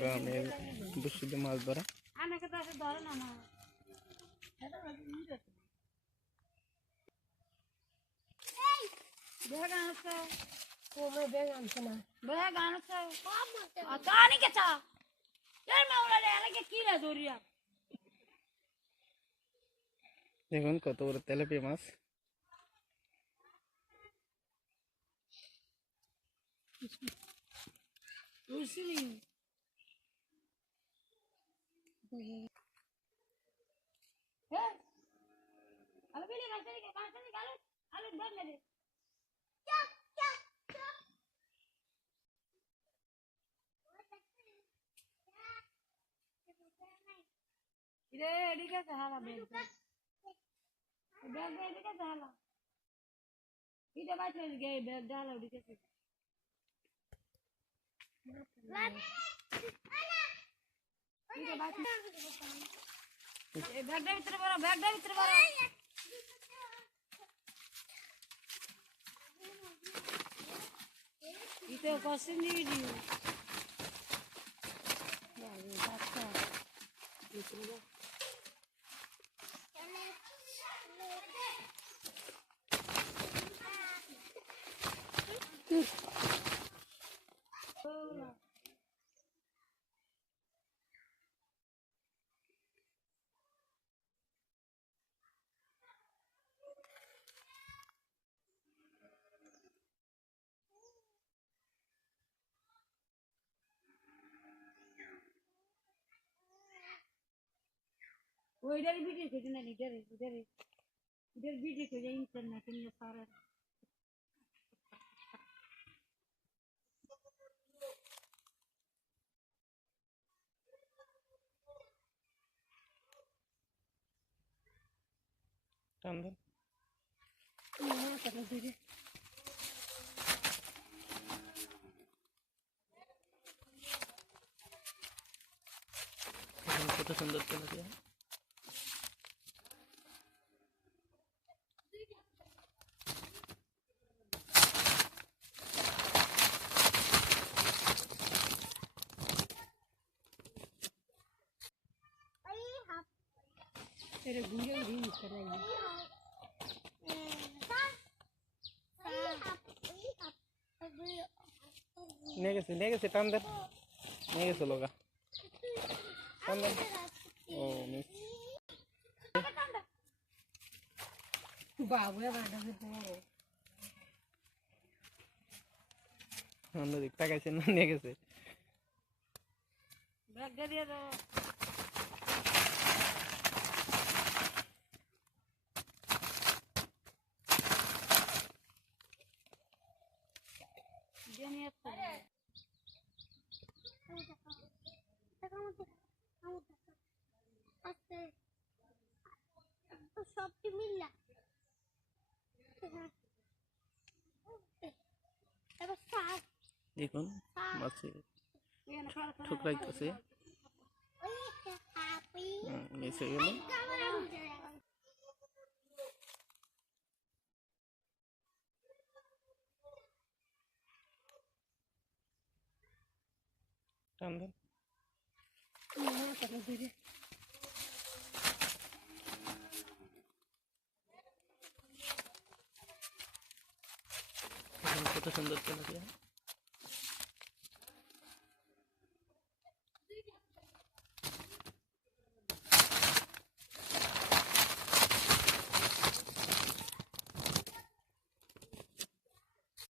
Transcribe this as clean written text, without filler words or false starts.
গ্রামের বসিতে মাছ ধরা দেখুন কত বড় তেলাপিয়া মাছ। Itu kosin di ওইটার ভিডিও করে না ইটার ভিডিও করে ইন্টারনেটে নিয়ে সারা টান দেন। কত সুন্দর তেলাপিয়া। এটা ঘুরে ঘুরে করে নিয়ে গেছে টান দেন। নিয়ে গেছে লোকা টান দেন। ও মিস বাবু অন্যদিক তাকাইছেন না, নিয়ে গেছে। ব্যাগটা দিয়ে দাও দেখুন মাছে ঠুকরাইতেছে। মিস হয়ে গেল। টান দেন। কত সুন্দর তেলাপিয়া।